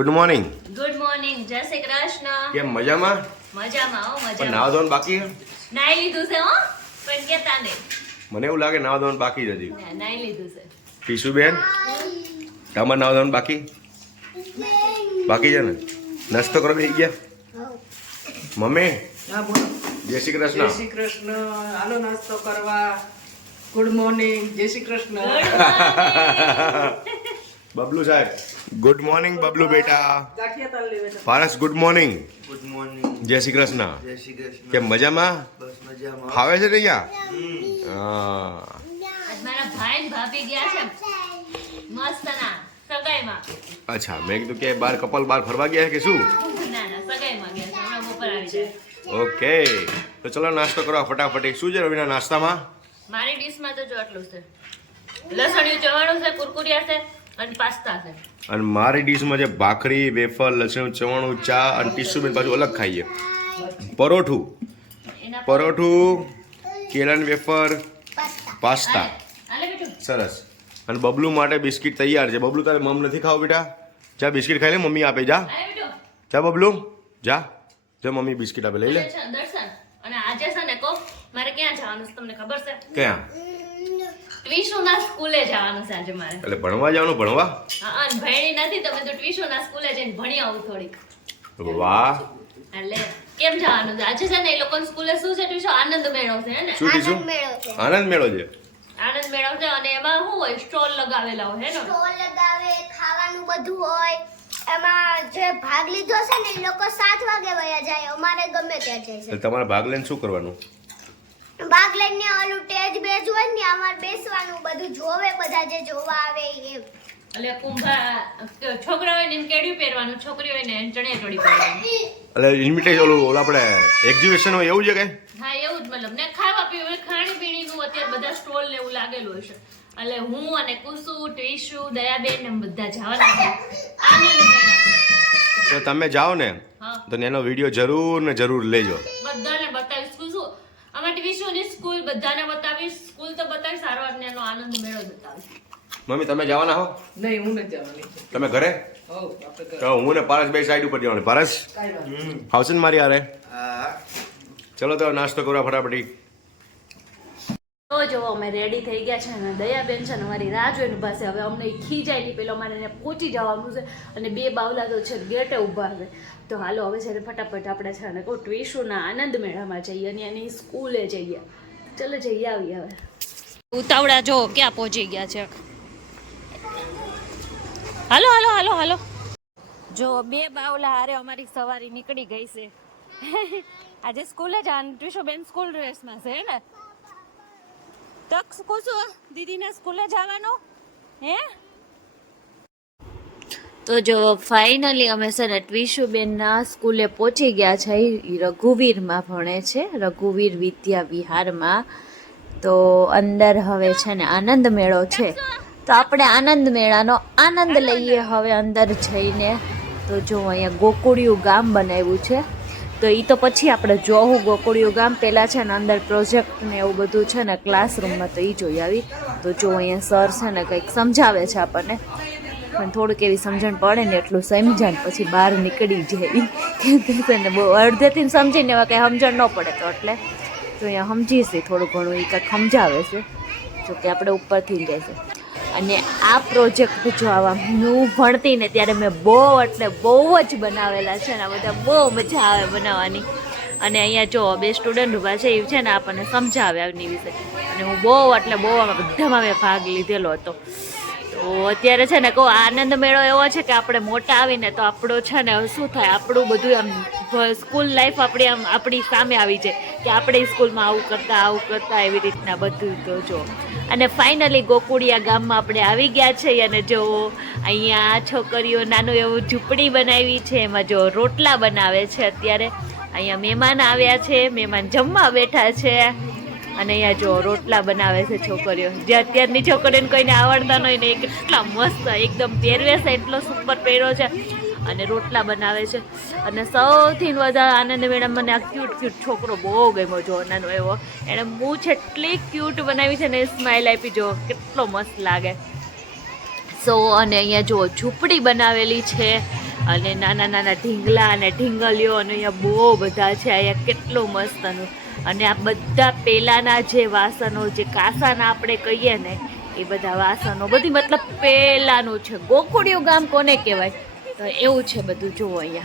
Good morning good morning જય શ્રી કૃષ્ણ. કેમ મજામાં? મજામાં હો પણ નાવા ધોવાનું બાકી? નાઈ લીધું છે હો પણ કેતા નહીં. મને એવું લાગે નાવા ધોવાનું બાકી જ હજી. નાઈ લીધું છે. પીસુ બેન તમાર નાવા ધોવાનું બાકી? બાકી છે ને? નાસ્તો કરવા બેસી ગયા? મમ્મી? હા બોલો. જય શ્રી જય કૃષ્ણ શ્રી કૃષ્ણ. હાલો નાસ્તો કરવા. ગુડ મોર્નિંગ જય શ્રી કૃષ્ણ. બબલુ સાહેબ. ગુડ મોર્નિંગ બબલુ બેટા. Paras good morning good morning જય શ્રી કૃષ્ણ. જય શ્રી કૃષ્ણ. કેમ મજામાં? બસ મજામાં. ફાવે છે ને અહીંયા હા. મારા ભાઈ ને ભાભી ગયા છે. મસ્તના સગાઈમાં. અચ્છા મેં કીધું કે બાર કપલ બાર ફરવા ગયા છે કે શું? ના ના સગાઈમાં ગયા છે. હમણાં બપોર આવી જાય ઓકે. તો ચલો નાસ્તો કરવા ફટાફટ. શું છે રવિના નાસ્તામાં? મારી ડીશમાં તો જો આટલું છે. લસણિયું ચવાણું છે કુરકુરિયા છે અને પાસ્તા છે. અને મારી ડીશમાં છે ભાખરી વેફર લસણ ચવાણું ચા અને ટીસ્યુબેન પાછું અલગ ખાઈએ. પરોઠું. પરોઠું કેળાની વેફર પાસ્તા. સરસ. અને બબલુ માટે બિસ્કિટ તૈયાર છે. બબલુ તારે મમ નથી ખાવું બેટા? જા બિસ્કિટ ખાઈ લે મમ્મી આપે જા. જા બબલુ. જા. જા મમ્મી બિસ્કિટ આપે લઈ લે. દર્શન અને આજે છે ને કહો મારે ક્યાં જવાનું છે તમને ખબર છે? ક્યાં? ટ્વિશુના સ્કૂલે જવાનું છે આજે મારે. એટલે ભણવા જવાનું ભણવા? હા અને ભણી નથી તમે તો ટ્વિશુના સ્કૂલે જઈને ભણી આવું થોડીક. વાહ. એટલે કેમ જવાનું છે? આજે છે ને એ લોકો સ્કૂલે શું છે ટ્વિશો? આનંદ મેળો છે હે ને? શું કીધું આનંદ મેળો છે. આનંદ મેળો છે? અને એમાં શું હોય? સ્ટોલ લગાવેલા હોય હે ને? સ્ટોલ લગાવે ખાવાનું બધું હોય. એમાં જે ભાગ લીધો છે ને એ લોકો સાત વાગે વયા જાય અમારે ગમે ત્યાં જાય છે. તમારે ભાગ લઈને શું કરવાનું? ભાગ લઈને ઓલું ટેજ બેજ હોય ને અમાર બેસવાનું બધું જોવે બધા જે જોવા આવે એમ એટલે કુંભા છોકરા હોય ને એમ કેડ્યું પહેરવાનું છોકરી હોય ને એમ ચણિયાચોળી પહેરવાની. એટલે ઇન્વિટેશન ઓલું ઓલું આપણે એક્ઝિબિશન હોય એવું છે કે હા એવું જ મતલબ. ને ખાવા પીવા ખાણી પીણીનું અત્યારે બધા સ્ટોલ ને એવું લાગેલું હશે. એટલે હું અને કુસુ ટીશુ દયાબેન એમ બધા જવાના છે. તો તમે જાઓ ને તો એનો વીડિયો જરૂર ને જરૂર લેજો. કુસુ ટીવીશોની સ્કૂલ બધાને બતાવીશ. સ્કૂલ તો બતાવીશ સારો અને એનો આનંદ મેળો બતાવીશ. મમ્મી તમે જવાના હો? નહીં હું નથી જવાની. તમે ઘરે? હો આપણે ઘરે. તો હું ને પારસ બે સાઈડ ઉપર જવાનું. પારસ? કાંઈ આવશે ને મારી આરે ચલો તો નાસ્તો કરવા ફટાફટી. તો જો અમે રેડી થઈ ગયા છે અને દયાબેન છે ને અમારી રાહ જોઈને છે. હવે અમને ખીજાય નહીં પેલો અમારે એને પહોંચી જવાનું છે અને બે બાવલા તો છે ગેટે ઊભા છે. તો હાલો, હવે છે ને ફટાફટ આપણે છે ને કહું ટ્વીશુના આનંદ મેળામાં જઈએ અને એની સ્કૂલે જઈએ. ચલો જઈએ આવીએ હવે. ઉતાવળા જો ક્યાં પહોંચી ગયા છે. હાલો હાલો હાલો હાલો. જો બે બાવલા હારે અમારી સવારી નીકળી ગઈ છે. આજે સ્કૂલે જ જવાનું બેન સ્કૂલ ડ્રેસમાં છે, હે ને તો કુસુ દીદીને સ્કૂલે જવાનું, હે? તો જો ફાઇનલી અમે છે ને ટ્વિશુબેનના સ્કૂલે પહોંચી ગયા છે. રઘુવીરમાં ભણે છે, રઘુવીર વિદ્યા વિહારમાં. તો અંદર હવે છે ને આનંદ મેળો છે. તો આપણે આનંદ મેળાનો આનંદ લઈએ હવે અંદર જઈને. તો જો અહીંયા ગોકુળિયું ગામ બનાવ્યું છે. તો એ તો પછી આપણે જોવું ગોકુળિયું ગામ પહેલાં છે ને અંદર પ્રોજેક્ટ ને એવું બધું છે ને ક્લાસરૂમમાં તો એ જોઈ આવી. તો જો અહીંયા સર છે ને કંઈક સમજાવે છે આપણને. પણ થોડુંક એવી સમજણ પડે ને એટલું સમજાય પછી બહાર નીકળી જાય. ને બહુ અડધેથી સમજીને એવા કંઈ સમજણ ન પડે તો એટલે. તો અહીંયા સમજીશે થોડું ઘણું એ કંઈક સમજાવે છે. જો કે આપણે ઉપરથી જાય છે. અને આ પ્રોજેક્ટ જો આવા હું ભણતી ને ત્યારે મેં બહુ એટલે બહુ જ બનાવેલા છે ને આ બધા બહુ મજા આવે બનાવવાની. અને અહીંયા જો બે સ્ટુડન્ટ ઊભા છે એ છે ને આપણને સમજાવે આની વિશે. અને હું બહુ એટલે બહુ બધામાં મેં ભાગ લીધેલો હતો. તો અત્યારે છે ને કહો, આનંદ મેળો એવો છે કે આપણે મોટા આવીને તો આપણો છે ને શું થાય, આપણું બધું આમ સ્કૂલ લાઈફ આપણી આમ આપણી સામે આવી જાય. કે આપણે સ્કૂલમાં આવું કરતા આવું કરતા, એવી રીતના બધું તો જો. અને ફાઇનલી ગોકુળિયા ગામમાં આપણે આવી ગયા છે અને જો અહીંયા છોકરીઓ નાનું એવું ઝૂંપડી બનાવી છે, એમાં જો રોટલા બનાવે છે અત્યારે. અહીંયા મહેમાન આવ્યા છે, મહેમાન જમવા બેઠા છે અને અહીંયા જો રોટલા બનાવે છે છોકરીઓ. જે અત્યારની છોકરીઓને કોઈને આવડતા ન હોય ને કેટલા મસ્ત, એકદમ પહેરવેશ એટલો સુપર પહેર્યો છે. અને રોટલા બનાવે છે. અને સૌથી વધારે આનંદ મેડમ મને આ ક્યુટ ક્યુટ છોકરો બહુ ગમ્યો જો નાનો એવો. એણે મૂછ એટલી ક્યુટ બનાવી છે ને સ્માઇલ આપી જો, કેટલો મસ્ત લાગે. સો અને અહીંયા જો ઝૂંપડી બનાવેલી છે, અને નાના નાના ઢીંગલા અને ઢીંગલીઓ અને અહીંયા બહુ બધા છે, અહીંયા કેટલું મસ્તનું અને આ બધા પહેલાંના જે વાસણો, જે કાસાના આપણે કહીએ ને, એ બધા વાસણો, બધી મતલબ પહેલાંનું છે. ગોકુળિયું ગામ કોને કહેવાય? તો એવું છે બધું. જુઓ અહીંયા.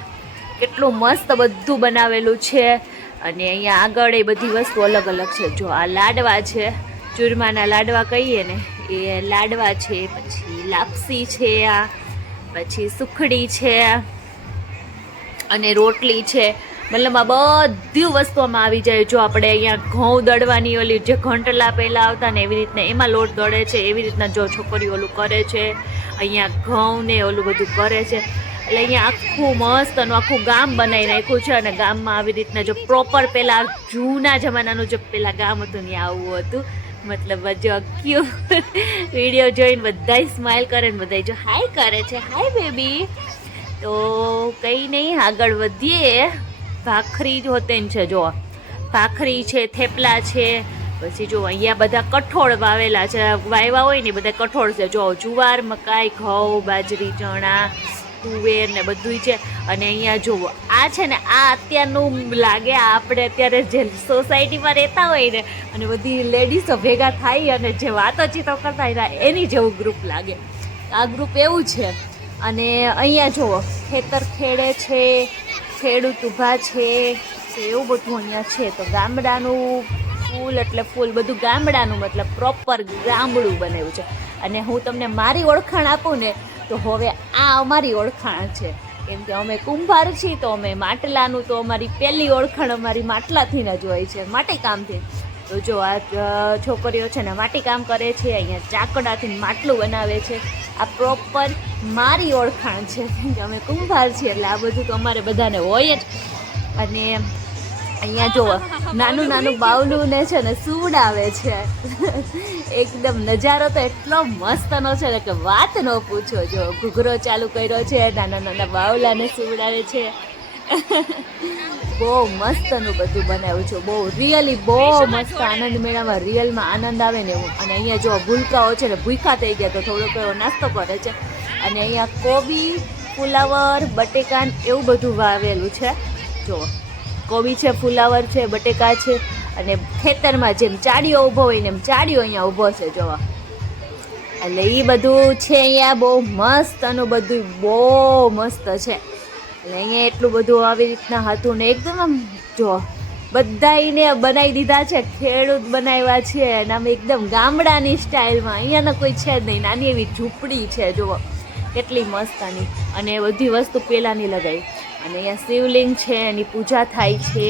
કેટલું મસ્ત બધું બનાવેલું છે. અને અહીંયા આગળ એ બધી વસ્તુ અલગ અલગ છે. જો આ લાડવા છે, ચૂરમાના લાડવા કહીએ ને, એ લાડવા છે, પછી લાપસી છે આ, પછી સુખડી છે, અને રોટલી છે. મતલબ આ બધી વસ્તુઓમાં આવી જાય. જો આપણે અહીંયા ઘઉં દળવાની ઓલી જે ઘંટલા પહેલાં આવતા ને એવી રીતના એમાં લોટ દળે છે, એવી રીતના જો છોકરીઓ ઓલું કરે છે. અહીંયા ઘઉં ને ઓલું બધું કરે છે. એટલે અહીંયા આખું મસ્ત અને આખું ગામ બનાવી નાખ્યું છે અને ગામમાં આવી રીતના જો પ્રોપર પહેલાં જૂના જમાનાનું જે પહેલાં ગામ હતું ને આવું હતું. મતલબ જો ક્યુ વીડિયો જોઈને બધાય સ્માઇલ કરે ને બધાય જો હાય કરે છે. હાય બેબી તો કંઈ નહીં, આગળ વધીએ. ભાખરી જ હોતે છે જો ભાખરી છે, થેપલા છે પછી જો અહીંયા બધા કઠોળ વાવેલા છે વાવ્યા હોય ને બધા કઠોળ છે. જો જુવાર, મકાઈ, ઘઉં, બાજરી, ચણા, તુવેર ને બધું છે. અને અહીંયા જુઓ આ છે ને, આ અત્યારનું લાગે આપણે અત્યારે જે સોસાયટીમાં રહેતા હોય ને, અને બધી લેડીઝો ભેગા થાય અને જે વાતચીતો કરતા હોય એની જેવું ગ્રુપ લાગે. આ ગ્રુપ એવું છે. અને અહીંયા જુઓ ખેતર ખેડે છે, ખેડૂત ઊભા છે, એવું બધું અહીંયા છે. તો ગામડાનું ફૂલ એટલે ફૂલ, બધું ગામડાનું મતલબ પ્રોપર ગામડું બનાવ્યું છે. અને હું તમને મારી ઓળખાણ આપું ને, તો હવે આ અમારી ઓળખાણ છે. કેમ કે અમે કુંભાર છીએ, તો અમે માટલાનું, તો અમારી પહેલી ઓળખાણ અમારી માટલાથી જ હોય છે માટીકામથી તો જો આ છોકરીઓ છે ને માટીકામ કરે છે, અહીંયા ચાકડાથી માટલું બનાવે છે. આ પ્રોપર મારી ઓળખાણ છે. કે અમે કુંભાર છીએ, એટલે આ બધું તો અમારે બધાને હોય જ. અને અહીંયા જો, નાનું નાનું બાવલું ને છે ને સુવડાવે છે. એકદમ નજારો તો એટલો મસ્તનો છે ને કે વાત ન પૂછો જો. ઘૂઘરો ચાલુ કર્યો છે, નાના નાના બાવલાને સુવડાવે છે. બહુ મસ્તનું બધું બનાવ્યું છે. બહુ રિયલી બહુ મસ્ત આનંદ મેળામાં રિયલમાં આનંદ આવે ને એવું. અને અહીંયા જો ભૂલકાઓ છે ને, ભૂખા થઈ ગયા તો થોડોક એવો નાસ્તો કરે છે. અને અહીંયા કોબી ફુલાવર બટેકાન એવું બધું વાવેલું છે. જો કોબી છે, ફુલાવર છે, બટેકા છે અને ખેતરમાં જેમ ચાડીઓ ઊભો હોય ને એમ ચાડીઓ અહીંયા ઊભો છે, જોવા. એટલે એ બધું છે અહીંયા બહુ મસ્ત અને બધું બહુ મસ્ત છે. એટલે અહીંયા એટલું બધું આવી રીતના હતું ને એકદમ આમ, જો બધાને બનાવી દીધા છે, ખેડૂત બનાવ્યા છે, અને આમ એકદમ ગામડાની સ્ટાઇલમાં. અહીંયાના કોઈ છે જ નહીં, નાની એવી ઝૂંપડી છે જુઓ કેટલી મસ્ત આની. અને બધી વસ્તુ પહેલાંની લગાવી અને અહીંયા શિવલિંગ છે, એની પૂજા થાય છે,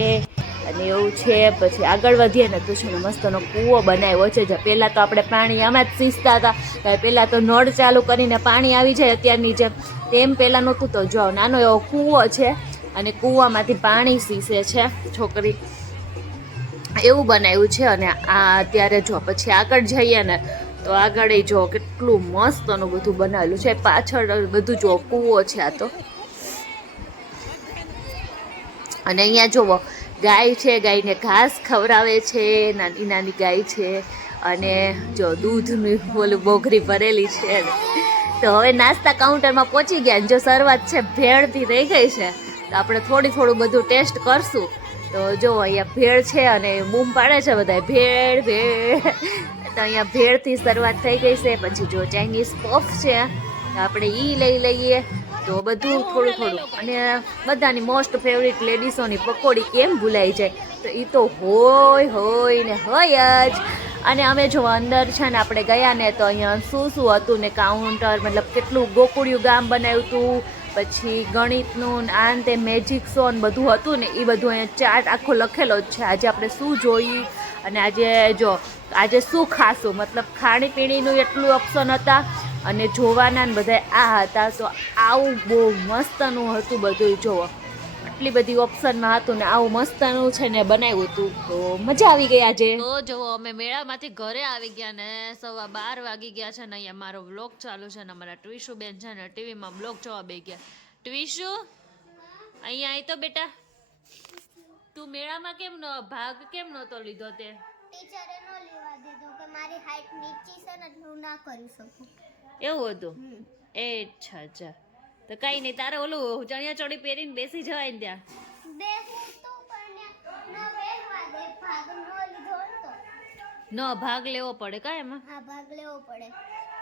અને એવું છે. પછી આગળ વધીએ ને તો છે ને મસ્તનો કૂવો બનાવ્યો છે જે પહેલાં તો આપણે પાણી આમાં જ સીસતા હતા પહેલાં તો નળ ચાલુ કરીને પાણી આવી જાય અત્યારની જેમ. તેમ પહેલાં નહોતું તો જો, નાનો એવો કૂવો છે, અને કૂવામાંથી પાણી સીસે છે છોકરી. એવું બનાવ્યું છે, અને આ અત્યારે જો, પછી આગળ જઈએ ને તો આગળ જો કેટલું મસ્તનું બધું બનાવેલું છે. પાછળ બધું જો કૂવો છે આ તો. અને અહીંયા જુઓ, ગાય છે, ગાયને ઘાસ ખવડાવે છે, નાની નાની ગાય છે અને જો દૂધની ઓલું બોઘરી ભરેલી છે. તો હવે નાસ્તા કાઉન્ટરમાં પહોંચી ગયા જો શરૂઆત છે, ભેળથી રહી ગઈ છે, તો આપણે થોડી થોડું બધું ટેસ્ટ કરશું. તો જો અહીંયા ભેળ છે અને બૂમ પાડે છે બધા ભેળ ભેળ. તો અહીંયા ભેળથી શરૂઆત થઈ ગઈ છે, પછી જો ચાઇનીઝ પફ છે આપણે એ લઈ લઈએ. તો બધું થોડું થોડું. અને બધાની મોસ્ટ ફેવરિટ લેડીઝોની પકોડી કેમ ભૂલાઈ જાય? તો એ તો હોય હોય ને હોય જ. અને અમે જો અંદર છે ને આપણે ગયા ને તો અહીંયા શું શું હતું ને કાઉન્ટર મતલબ કેટલું ગોકુળિયું ગામ બનાવ્યું હતું પછી ગણિતનું ને આ તે મેજિક શો ને બધું હતું ને એ બધું અહીંયા ચાર્ટ આખો લખેલો જ છે. આજે આપણે શું જોઈ અને આજે જો, આજે શું ખાશું? મતલબ ખાણીપીણીનું એટલું ઓપ્શન હતા. અને જોવાના ને બધા આ હતા, તો આવું બહુ મસ્તનું હતું બધું જોવો આટલી બધી ઓપ્શનમાં હતું ને આવું મસ્તનું છે ને બનાવ્યું હતું, તો મજા આવી ગઈ આજે. તો જુઓ અમે મેળામાંથી ઘરે આવી ગયા ને, સવા બાર વાગી ગયા છે ને, અહીંયા મારો બ્લોગ ચાલુ છે ને, અમારા ટ્વિશુ બેન છે ને, ટીવીમાં બ્લોગ જોવા બે ગયા. ટ્વિશુ, અહીંયા આવી તો બેટા. તું મેળામાં કેમ ભાગ કેમ નહોતો લીધો તે? ટીચરે નો લેવા દીધો કે મારી હાઈટ નીચી છે ને એટલે હું ના કરી શકું. એવું હતું? એ અચ્છા અચ્છા. તો કઈ નહીં તારે ઓલું ચણિયા ચોળી પહેરીને બેસી જવાય ને ત્યાં? બે તો પણ ન બેસવા દે ભાગ નો લીધો તો ન ભાગ લેવો પડે કા એમાં? હા ભાગ લેવો પડે.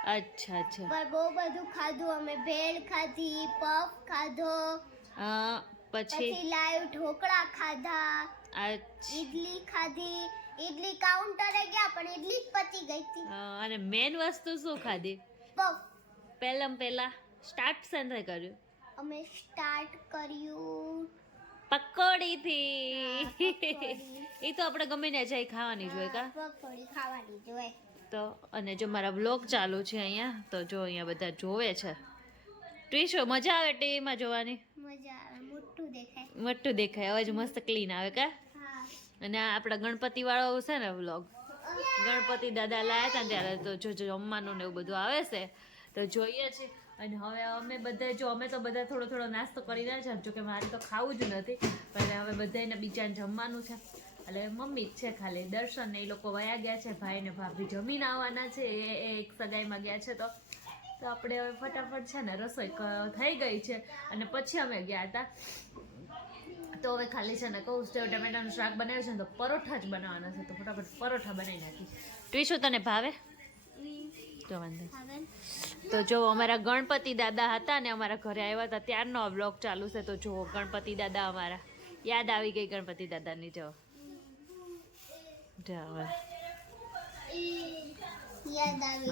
અચ્છા અચ્છા. પણ બહુ બધું ખાધું અમે ભેળ ખાધી પફ ખાધો હા પછી? પછી લાઈવ ઢોકળા ખાધા અચ્છા. ઈડલી ખાધી ઈડલી કાઉન્ટરે ગયા પણ ઈડલી જ પતી ગઈ હતી. અને મેન વસ્તુ શું ખાધી? પફ પહેલાં પહેલાં સ્ટાર્ટ સેન્ટ્રે કર્યું? અમે સ્ટાર્ટ કર્યું પકોડીથી. એ તો આપણે ગમે ને જાય ખાવાની જ હોય કા? પકોડી ખાવાની જોઈએ તો અને જો મારા બ્લોગ ચાલુ છે અહીંયા તો જો અહીંયા બધા જોવે છે. ટ્વીશો મજા આવે ટીવીમાં જોવાની? મજા આવે મોટું દેખાય. મોટું દેખાય અવાજ મસ્ત ક્લીન આવે કા? અને આ આપણા ગણપતિ વાળો છે ને વ્લોગ ગણપતિ દાદા લાયા હતા ત્યારે તો જો જો જમવાનું ને એવું બધું આવે છે, તો જોઈએ છે. અને હવે અમે બધા જો અમે તો બધા થોડો થોડો નાસ્તો કરી રહ્યા છે જોકે મારે તો ખાવું જ નથી, પણ હવે બધાને બીજાને જમવાનું છે. એટલે મમ્મી જ છે ખાલી, દર્શન ને એ લોકો વયા ગયા છે, ભાઈ ને ભાભી જમીન આવવાના છે, એ એક સગાઈમાં ગયા છે તો. તો આપણે હવે ફટાફટ છે ને રસોઈ થઈ ગઈ છે, અને પછી અમે ગયા હતા. તો હવે ખાલી છે ને કહું સેવ ટમેટાનું શાક બનાવ્યું છે ને તો પરોઠા જ બનાવવાના છે. તો ફટાફટ પરોઠા બનાવી નાખી ટ્વીશું તને ભાવે? તો વાંધો. તો જો અમારા ગણપતિ દાદા હતા ને અમારા ઘરે આવ્યા હતા ત્યારનો બ્લોગ ચાલુ છે. તો જો ગણપતિ દાદા અમારા. યાદ આવી ગઈ ગણપતિ દાદાની જો.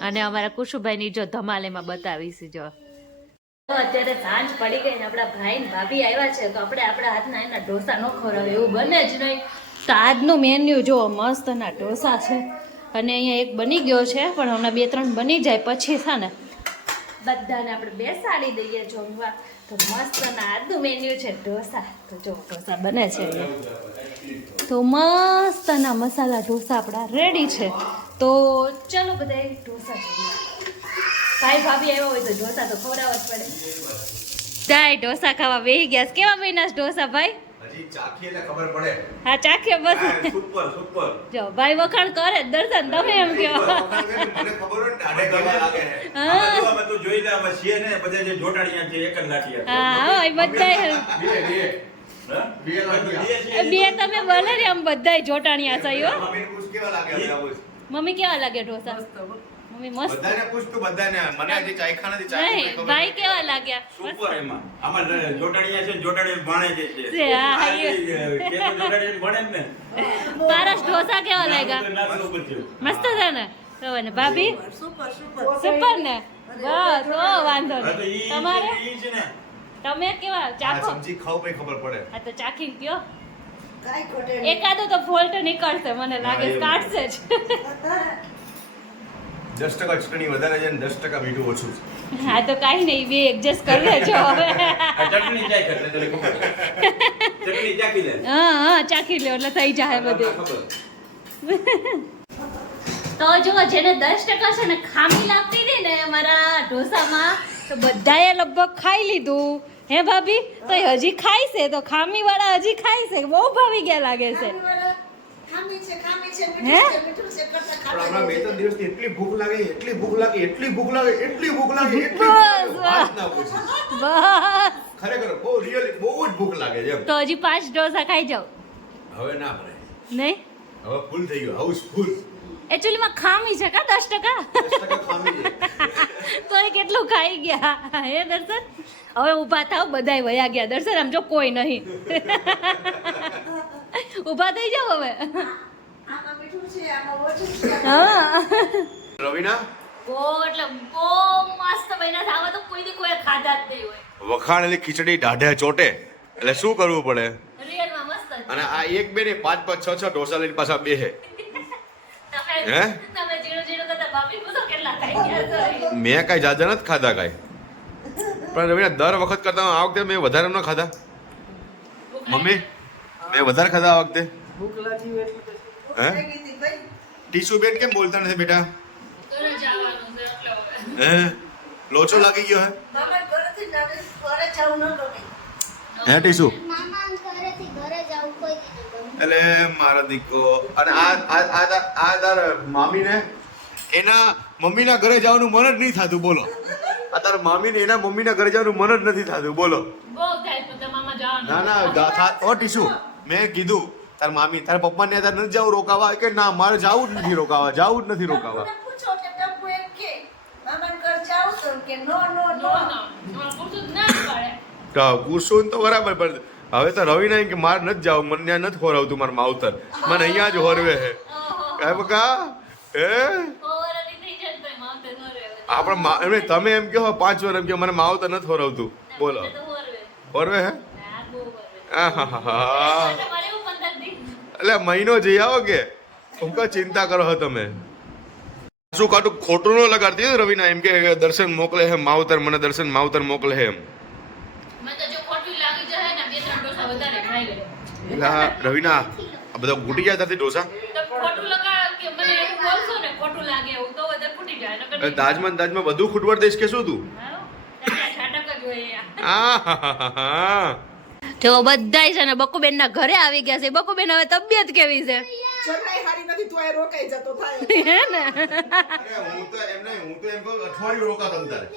અને અમારા કુશુભાઈની જો ધમાલેમાં બતાવીશ જો. અત્યારે સાંજ પડી ગઈ ને આપણા ભાઈ ને ભાભી આવ્યા છે, તો આપણે આપણા હાથના એના ઢોસા ન ખોરાવે એવું બને જ નહીં. તો આજનું મેન્યુ જો મસ્તના ઢોસા છે. અને અહીંયા એક બની ગયો છે, પણ હમણાં બે ત્રણ બની જાય પછી છે ને, બધાને આપણે બેસાડી દઈએ જમવા. તો મસ્ત ના આજનું મેન્યુ છે, ઢોસા. તો જો ઢોસા બને છે તો મસ્તના મસાલા ઢોસા આપણા રેડી છે. તો ચલો બધા ઢોસા જમીએ ભાઈ ભાભી આવ્યા હોય તો ઢોસા તો ખવડાવવા જ પડે. દાય ઢોસા ખાવા બેહી ગયા કેવા છે ઢોસા ભાઈ? હા ચાખીએ એટલે ખબર પડે. હા ચાખ્યો બસ. જો ભાઈ વખાણ કરે દર્શન તમે એમ કહો. હા. બધા જે જોટાડિયા છે એક જ લાઠી હતા. હા? હા એ બધાય બે તમે બોલે ને આમ બધાય જોટાણિયા છો બધા. મમ્મી કેવા લાગે ઢોસા? મમ્મી મસ્ત. બધાને પૂછ તું બધાને. મને આજે ચાખ્યા નથી ચાખ્યું નહીં ભાઈ કેવા લાગ્યા? સુપર એમાં? આમાં જોટાડિયા છે ને જોટાડિયા ભાણે જે છે. હા હા, આ એ. જે, તે તો જોટાડિયાને ભણે ને. પારસ ઢોસા કેવા લાગ્યા. મસ્ત છે ને? તો ને ભાભી? Super super. સુપર ને? વાહ તો વાંધો નહીં. તમારે છે, ઈ છે ને. તમે કેવા? ચાખો? સબ્જી ખાવ પછી ખબર પડે. હા તો ચાખીને કયો કાંઈ ખોટે એકાદો તો ફોલ્ટ નીકળશે મને લાગે કાઢશે જ. દસ ટકા ચટણી વધારે છે દસ ટકા મીઠું ઓછું છે. હા તો કાંઈ નહીં બે એડજસ્ટ કરી લેજો હવે. ચટણી જાય ચટણી ચાખી લે. હા હા ચાખી લે એટલે થઈ જાય બધું. તો જો જેને દસ ટકા છે ને ખામી લાગતી હતી ને અમારા ઢોસામાં તો બધાએ લગભગ ખાઈ લીધું. હે ભાભી? તો હજી ખાય છે તો ખામી વાળા હજી ખાય છે. બહુ ભાવી ગયા લાગે છે. તો હજી પાંચ ઢોસા ખાઈ જાવ હવે ના પડે નહીં? હવે ફૂલ થઈ ગયું હાઉસ ફૂલ એકચ્યુઅલીમાં ખામી છે કા દસ ટકા? તો એ કેટલું ખાઈ ગયા? હે દર્શન? હવે ઊભા થાવ બધાય વયા ગયા. દર્શન આમ જો કોઈ નહીં. ઊભા થઈ જાઓ હવે. હા. રવિના? એટલે વખાણેલી ખીચડી દાઢે ચોટે. એટલે શું કરવું પડે? અને આ એક બે ને પાંચ પાંચ છ છ ઢોસા લઈને પાછા બે હે? મેં કાંઈ જાજા નથી ખાધા કાંઈ. પણ રવિના દર વખત કરતા આ વખતે મેં વધારે ન ખાધા. મમ્મી? મેં વધારે ખાધા આ વખતે? ભૂખ લાગી એટલે હે. ટીસુ બેન કેમ બોલતા નથી બેટા? ઘરે જવાનું છે એટલે હે? લોચો લાગી ગયો હે. હે ટીસુ? મામા ઘરેથી ઘરે જવું કોઈ દી એટલે મારા દીકો અને આ આ આ તાર- મામીને એના મમ્મીના ઘરે જવાનું મન જ નહીં થતું બોલો. આ તાર મામીને એના મમ્મીના ઘરે જવાનું મન જ નથી થતું બોલો. બહુ થાય તો તમામાં જવાનું. ના ના ઓ ટીસુ. મેં કીધું તાર મામી તારા પપ્પાને તાર નથી જવું રોકાવા. કે ના મારે જવું જ નથી રોકાવા જવું જ નથી રોકાવા. કુસુમ એમ તો કે નો નો નો. તો કુસુન તો બરાબર પણ હવે તો રવિ નહીં કે મારે નથી જાવ મને ત્યાં નથી ખોરાવતું મારા માવતર. મને અહીંયા જ હોરવે હે કાંઈ બકા? હે? આપણે મા- એમને તમે એમ કહો પાંચ વાર એમ કહો મને માવતર નથી ખોરાવતું. બોલો. હોરવે હે. એટલે મહિનો જઈ આવો કે? હું કા ચિંતા કરો છો તમે. શું કાટું ખોટું ન લગાડતી હોય રવિના એમ કે દર્શન મોકલે હે માવતર મને દર્શન માવતર મોકલે હે એમ. રવિના આ બધા ઘૂટી જાય તારથી ડોસા તાજમાં તાજમાં બધું ખૂટવાડ દઈશ કે શું તું? આહાહાહા. જો બધાય છે ને બકુબેન ના ઘરે આવી ગયા છે. બકુબેન હવે તબિયત કેવી છે? ચડાઈ હારી નથી તો આ રોકાઈ જતો થાય. હે ને? અરે હું તો એમ નહીં હું તો એમ કહું અઠવાડિયું રોકા તમ તારે.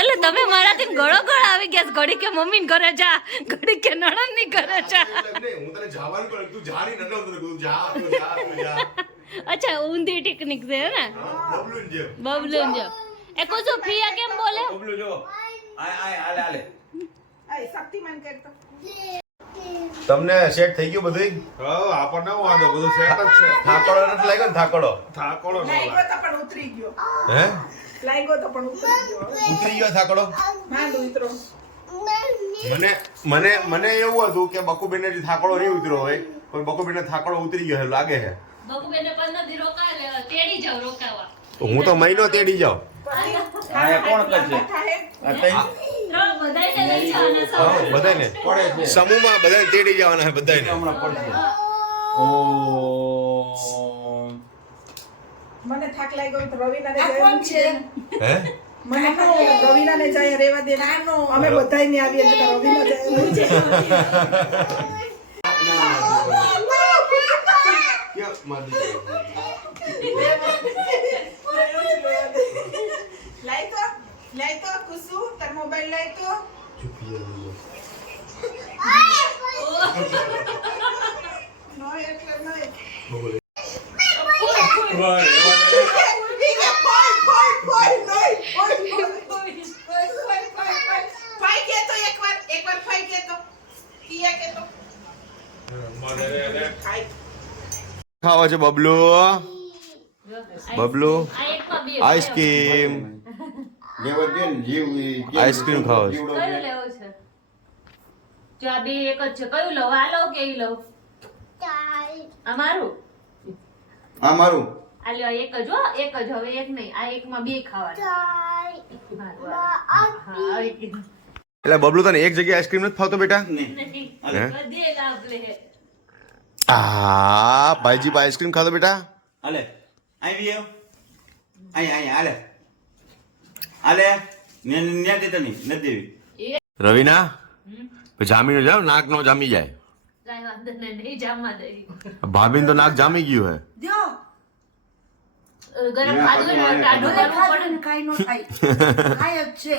એટલે તમે મારાથી ગળો ગળ આવી ગયા છે. ઘડી કે મમ્મી ઘરે જા ઘડી કે નણંદની ઘરે જા. નહીં, હું તને જવાનું પણ તું જા નહીં નતો જા તું જા તું જા. અચ્છા ઊંધી ટેકનિક છે હે ને? બબલું જેમ. બબલું જો એ કોજો ફિયા કેમ બોલે? બબલું જો. આય આય હાલે હાલે આય શક્તિમાન કરતો તમને સેટ થઈ ગયું બધું હા આપણને હું વાંધો બધું સેટ જ છે. થાકડો નથી લાગ્યો ને થાકડો? થાકડો ન લાગ્યો તો પણ ઉતરી ગયો. હે? લાગ્યો તો પણ ઉતરી ગયો. ઉતરી ગયો થાકડો? માંડ ઉતરો. મને મને મને એવું હતું કે બકુબેન જે થાકડો નહીં ઉતર્યો હોય પણ બકુબેન થાકડો ઉતરી ગયો છે લાગે છે બકુબેન પંદર દી રોકાય તેડી જાવ રોકાવા. તો હું તો મહિનો તેડી જાઉં. આયા કોણ કરશે? આ જવાના સમૂહમાં બધાને તેડી જવાના છે બધાને હમણાં પડશે ઓમ. મને થાક લાગ્યો તો રવિનાને જયારે મૂકી હે? મને થાક રવિનાને જાય રેવા દે. અમે બધાય ને આવીએ રવિના દે. લાઈ તો કુસુ તાર મોબાઈલ લાઈ તો નો એટલે નહીં ખાવા છે બબલુ. બબલુ. આઈસ્ક્રીમ લેવા દે ને જીવ આઈસ્ક્રીમ ખાવા છે. કયું લેવો છે? જો આ બે એક જ છે. કયું લઉં? આ લઉં કે ઈ લઉં? આ મારું? આ મારું. આ લ્યો એક જ હો એક જ હવે એક નહીં. આ એકમાં બે ખાવા મારું આ. હા આવી એટલે બબલુ તને એક જગ્યાએ આઈસ્ક્રીમ નથી ફાવતો બેટા? નહીં. બધે લાભ લે આ ભાઈજી આઈસ્ક્રીમ ખાતો બેટા? હાલે. આવી આવ આય આય હાલે. હાલે ને ને દેતા નહીં નથી દેવી. રવિના? જામીનો જાવ નાક નો જામી જાય. ભાભીને તો નાક જામી ગયું હે. ગરમ ખાધું ને ટાઢું કરવું પડે ને કાઈ નો થાય. ખાય જ છે.